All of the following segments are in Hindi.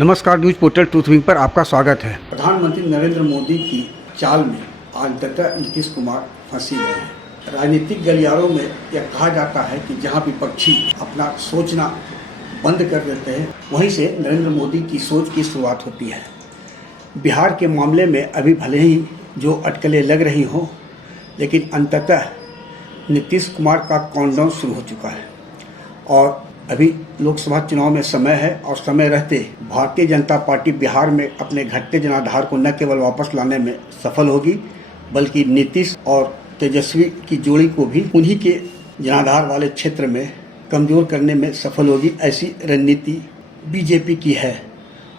नमस्कार, न्यूज पोर्टल ट्रूथ विंग पर आपका स्वागत है। प्रधानमंत्री नरेंद्र मोदी की चाल में अंततः नीतीश कुमार फंसी गए हैं। राजनीतिक गलियारों में यह कहा जाता है कि जहां विपक्षी अपना सोचना बंद कर देते हैं, वहीं से नरेंद्र मोदी की सोच की शुरुआत होती है। बिहार के मामले में अभी भले ही जो अटकलें लग रही हों, लेकिन अंततः नीतीश कुमार का काउंटडाउन शुरू हो चुका है और अभी लोकसभा चुनाव में समय है और समय रहते भारतीय जनता पार्टी बिहार में अपने घटते जनाधार को न केवल वापस लाने में सफल होगी, बल्कि नीतीश और तेजस्वी की जोड़ी को भी उन्हीं के जनाधार वाले क्षेत्र में कमजोर करने में सफल होगी। ऐसी रणनीति बीजेपी की है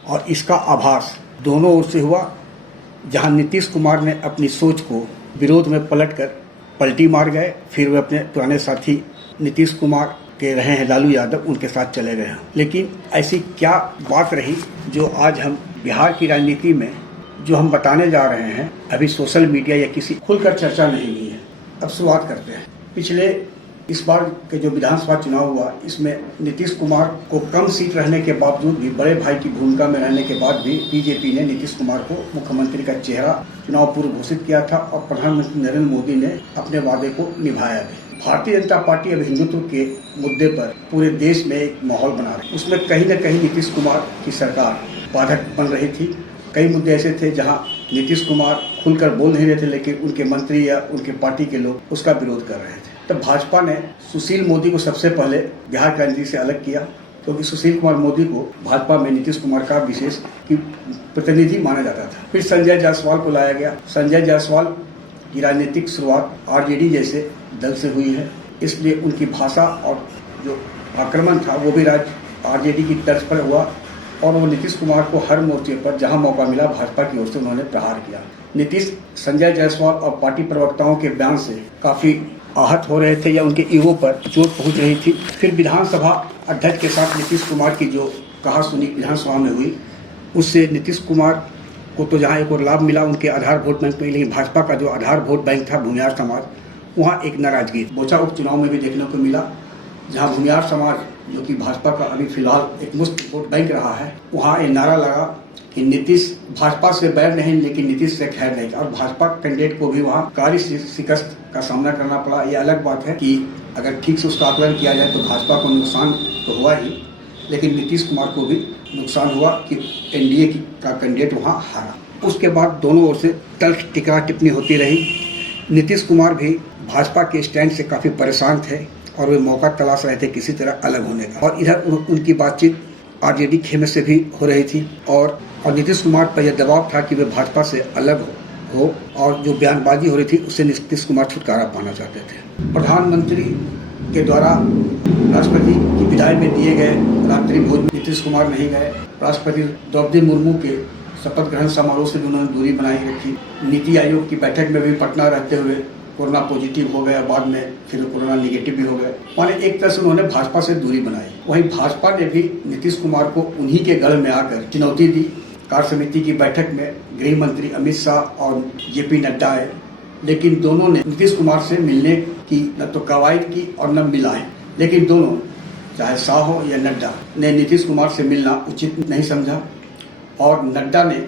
और इसका आभास दोनों ओर से हुआ। जहां नीतीश कुमार ने अपनी सोच को विरोध में पलटकर पलटी मार गए, फिर वे अपने पुराने साथी नीतीश कुमार के रहे हैं लालू यादव, उनके साथ चले गए हैं। लेकिन ऐसी क्या बात रही जो आज हम बिहार की राजनीति में जो हम बताने जा रहे हैं, अभी सोशल मीडिया या किसी खुलकर चर्चा नहीं हुई है। अब शुरुआत करते हैं। पिछले इस बार के जो विधानसभा चुनाव हुआ, इसमें नीतीश कुमार को कम सीट रहने के बावजूद भी, बड़े भाई की भूमिका में रहने के बाद भी बीजेपी ने नीतीश कुमार को मुख्यमंत्री का चेहरा चुनाव पूर्व घोषित किया था और प्रधानमंत्री नरेंद्र मोदी ने अपने वादे को निभाया भी। भारतीय जनता पार्टी अब हिंदुत्व के मुद्दे पर पूरे देश में एक माहौल बना रही है। उसमें कहीं न कहीं नीतीश कुमार की सरकार बाधक बन रही थी। कई मुद्दे ऐसे थे जहां नीतीश कुमार खुलकर बोल नहीं रहे थे, लेकिन उनके मंत्री या उनके पार्टी के लोग उसका विरोध कर रहे थे। तब भाजपा ने सुशील मोदी को सबसे पहले बिहार की राजनीति से अलग किया, क्योंकि सुशील कुमार मोदी को भाजपा में नीतीश कुमार का विशेष प्रतिनिधि माना जाता था। फिर संजय जायसवाल को लाया गया। संजय जायसवाल की राजनीतिक शुरुआत आरजेडी जैसे दल से हुई है, इसलिए उनकी भाषा और जो आक्रमण था वो भी आरजेडी की तर्ज पर हुआ और वो नीतीश कुमार को हर मोर्चे पर जहां मौका मिला भाजपा की ओर से उन्होंने प्रहार किया। नीतीश संजय जायसवाल और पार्टी प्रवक्ताओं के बयान से काफी आहत हो रहे थे या उनके ईगो पर चोट पहुंच रही थी। फिर विधानसभा अध्यक्ष के साथ नीतीश कुमार की जो कहा सुनी विधानसभा में हुई, उससे नीतीश कुमार को तो जहाँ एक और लाभ मिला उनके आधार वोट बैंक में, लेकिन भाजपा का जो आधार वोट बैंक था भूमिहार समाज, वहाँ एक नाराजगी बोचा उपचुनाव में भी देखने को मिला। जहाँ भूमिहार समाज जो कि भाजपा का अभी फिलहाल एक मुफ्त वोट बैंक रहा है, वहाँ ये नारा लगा कि नीतीश भाजपा से बैर नहीं, लेकिन नीतीश से खैर नहीं। और भाजपा कैंडिडेट को भी वहाँ कार्य शिकस्त का सामना करना पड़ा। ये अलग बात है कि अगर ठीक से उसका आकलन किया जाए तो भाजपा को नुकसान तो हुआ ही, लेकिन नीतीश कुमार को भी नुकसान हुआ कि एनडीए का कैंडिडेट वहाँ हारा। उसके बाद दोनों ओर से तल्ख टिकरा टिप्पणी होती रही। नीतीश कुमार भी भाजपा के स्टैंड से काफ़ी परेशान थे और वे मौका तलाश रहे थे किसी तरह अलग होने का। और इधर उनकी बातचीत आरजेडी खेमे से भी हो रही थी और नीतीश कुमार पर यह दबाव था कि वे भाजपा से अलग हो और जो बयानबाजी हो रही थी उससे नीतीश कुमार छुटकारा पाना चाहते थे। प्रधानमंत्री के द्वारा राष्ट्रपति की विदाई में दिए गए रात्रि भोज में नीतीश कुमार नहीं गए। राष्ट्रपति द्रौपदी मुर्मू के शपथ ग्रहण समारोह से भी उन्होंने दूरी बनाई रखी। नीति आयोग की बैठक में भी पटना रहते हुए कोरोना पॉजिटिव हो गया, बाद में फिर कोरोना निगेटिव भी हो गए। माने एक तरह से उन्होंने भाजपा से दूरी बनाई। वहीं भाजपा ने भी नीतीश कुमार को उन्हीं के गढ़ में आकर चुनौती दी। कार्य समिति की बैठक में गृह मंत्री अमित शाह और जेपी नड्डा आए, लेकिन दोनों ने नीतीश कुमार से मिलने की न तो कवायद की और न मिलाए। लेकिन दोनों, चाहे शाह हो या नड्डा, ने नीतीश कुमार से मिलना उचित नहीं समझा और नड्डा ने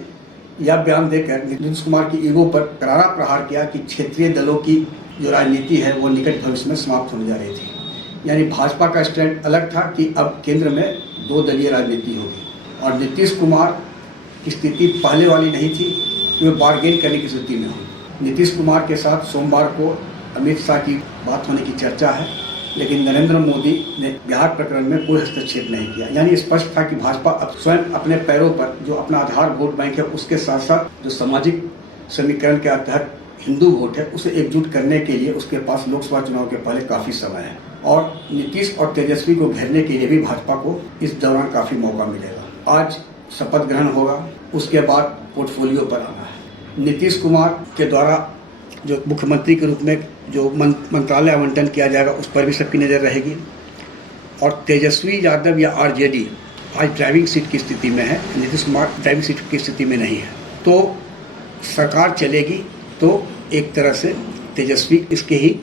यह बयान देकर नीतीश कुमार की ईगो पर करारा प्रहार किया कि क्षेत्रीय दलों की जो राजनीति है वो निकट भविष्य में समाप्त होने जा रही थी। यानी भाजपा का स्टैंड अलग था कि अब केंद्र में दो दलीय राजनीति होगी और नीतीश कुमार की स्थिति पहले वाली नहीं थी कि वे बार्गेन करने की स्थिति में हो। नीतीश कुमार के साथ सोमवार को अमित शाह की बात होने की चर्चा है, लेकिन नरेंद्र मोदी ने बिहार प्रकरण में कोई हस्तक्षेप नहीं किया। यानी स्पष्ट था कि भाजपा अब स्वयं अपने पैरों पर जो अपना आधार वोट बैंक है, उसके साथ साथ जो सामाजिक समीकरण के तहत हिंदू वोट है, उसे एकजुट करने के लिए उसके पास लोकसभा चुनाव के पहले काफी समय है और नीतीश और तेजस्वी को घेरने के लिए भी भाजपा को इस दौरान काफी मौका मिलेगा। आज शपथ ग्रहण होगा, उसके बाद पोर्टफोलियो पर आना है। नीतीश कुमार के द्वारा जो मुख्यमंत्री के रूप में जो मंत्रालय आवंटन किया जाएगा उस पर भी सबकी नज़र रहेगी। और तेजस्वी यादव या आरजेडी आज ड्राइविंग सीट की स्थिति में है, नीतीश कुमार ड्राइविंग सीट की स्थिति में नहीं है। तो सरकार चलेगी तो एक तरह से तेजस्वी इसके ही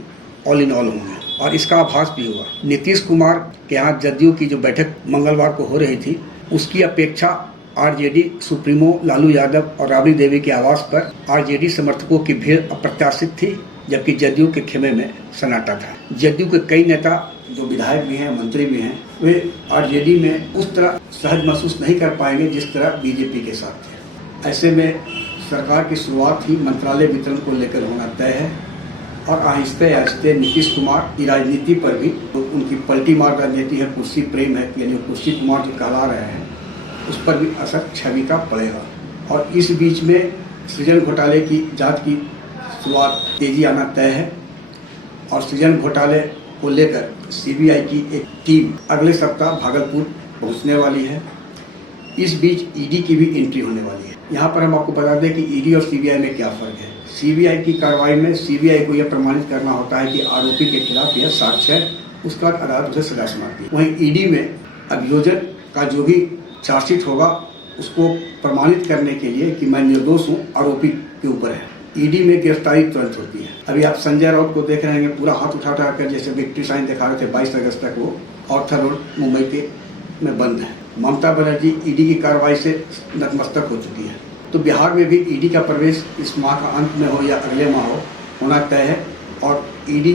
ऑल इन ऑल होंगे और इसका आभास भी हुआ। नीतीश कुमार के यहाँ जदयू की जो बैठक मंगलवार को हो रही थी, उसकी अपेक्षा आरजेडी सुप्रीमो लालू यादव और राबड़ी देवी के आवास पर आरजेडी समर्थकों की भीड़ अप्रत्याशित थी, जबकि जदयू के खेमे में सन्नाटा था। जदयू के कई नेता जो विधायक भी हैं, मंत्री भी हैं, वे आरजेडी में उस तरह सहज महसूस नहीं कर पाएंगे जिस तरह बीजेपी के साथ थे। ऐसे में सरकार की शुरुआत ही मंत्रालय वितरण को लेकर होना तय है और आहिस्ते आहिस्ते नीतीश कुमार की राजनीति पर भी उनकी पलटी मार राजनीति है, कुर्सी प्रेम है, यानी कुर्सी कुमार जो कहला रहे हैं, उस पर भी असर छवि का पड़ेगा। और इस बीच में सृजन घोटाले की जांच की शुरुआत तेजी आना तय है और सृजन घोटाले को लेकर सीबीआई की एक टीम अगले सप्ताह भागलपुर पहुंचने वाली है। इस बीच ईडी की भी एंट्री होने वाली है। यहाँ पर हम आपको बता दें कि ईडी और सीबीआई में क्या फर्क है। सीबीआई की कार्रवाई में सीबीआई को यह प्रमाणित करना होता है कि आरोपी के खिलाफ यह साक्ष्य है, उसके बाद अदालत उसे सजा सुनाती है। वहीं ईडी में अभियोजन का जो भी चार्जशीट होगा उसको प्रमाणित करने के लिए कि मैं निर्दोष हूँ, आरोपी के ऊपर है। ईडी में गिरफ्तारी तुरंत होती है। अभी आप संजय राउत को देख रहे हैं, पूरा हाथ उठा कर जैसे विक्ट्री साइन दिखा रहे थे 22 अगस्त तक, वो ऑर्थर रोड मुंबई के में बंद है। ममता बनर्जी ईडी की कार्रवाई से नतमस्तक हो चुकी है। तो बिहार में भी ईडी का प्रवेश इस माह का अंत में हो या अगले माह हो, होना तय है। और ईडी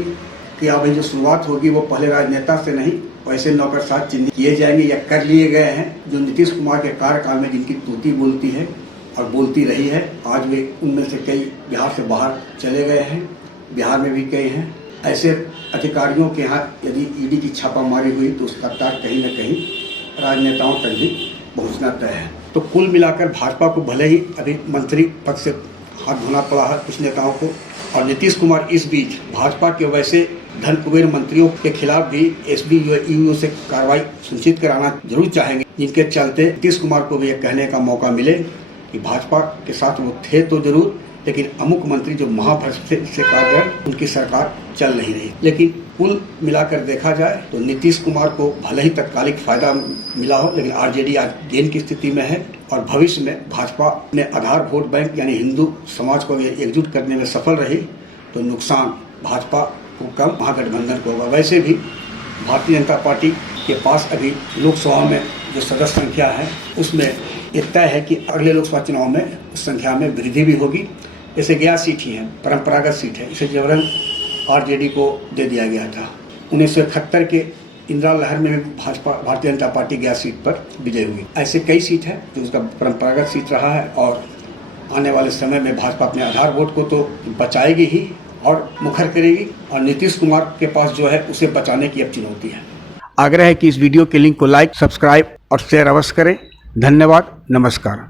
की अभी जो शुरुआत होगी वो पहले राजनेता से नहीं, वैसे नौकरशाह चिन्हित किए जाएंगे या कर लिए गए हैं जो नीतीश कुमार के कार्यकाल में जिनकी तूती बोलती है और बोलती रही है। आज वे उनमें से कई बिहार से बाहर चले गए हैं, बिहार में भी कई हैं। ऐसे अधिकारियों के यहाँ यदि ईडी की छापामारी हुई तो उसका तार कहीं न कहीं राजनेताओं तक भी पहुँचना तय है। तो कुल मिलाकर भाजपा को भले ही अभी मंत्री पद से हाथ धोना पड़ा है कुछ नेताओं को, और नीतीश कुमार इस बीच भाजपा के वैसे धन कुबेर मंत्रियों के खिलाफ भी एसबी ईओ से कार्रवाई सुनिश्चित कराना जरूर चाहेंगे, जिनके चलते नीतीश कुमार को भी यह कहने का मौका मिले कि भाजपा के साथ वो थे तो जरूर, लेकिन अमुक मंत्री जो महाभ्रष्ट से कारगर, उनकी सरकार चल नहीं रही। लेकिन कुल मिलाकर देखा जाए तो नीतीश कुमार को भले ही तत्कालिक फायदा मिला हो, लेकिन आरजेडी आज गेन की स्थिति में है और भविष्य में भाजपा ने आधार वोट बैंक यानी हिंदू समाज को एकजुट करने में सफल रही तो नुकसान भाजपा को कम, महागठबंधन को होगा। वैसे भी भारतीय जनता पार्टी के पास अभी लोकसभा में जो सदस्य संख्या है उसमें यह तय है कि अगले लोकसभा चुनाव में उस संख्या में वृद्धि भी होगी। जैसे गया सीट ही है, परंपरागत सीट है, इसे जबरन आरजेडी को दे दिया गया था। 1971 के इंदिरा लहर में भी भाजपा भारतीय जनता पार्टी गया सीट पर विजय हुई। ऐसे कई सीट है जो उसका परंपरागत सीट रहा है और आने वाले समय में भाजपा अपने आधार वोट को तो बचाएगी ही और मुखर करेगी, और नीतीश कुमार के पास जो है उसे बचाने की अब चुनौती है। आग्रह है कि इस वीडियो के लिंक को लाइक, सब्सक्राइब और शेयर अवश्य करें। धन्यवाद, नमस्कार।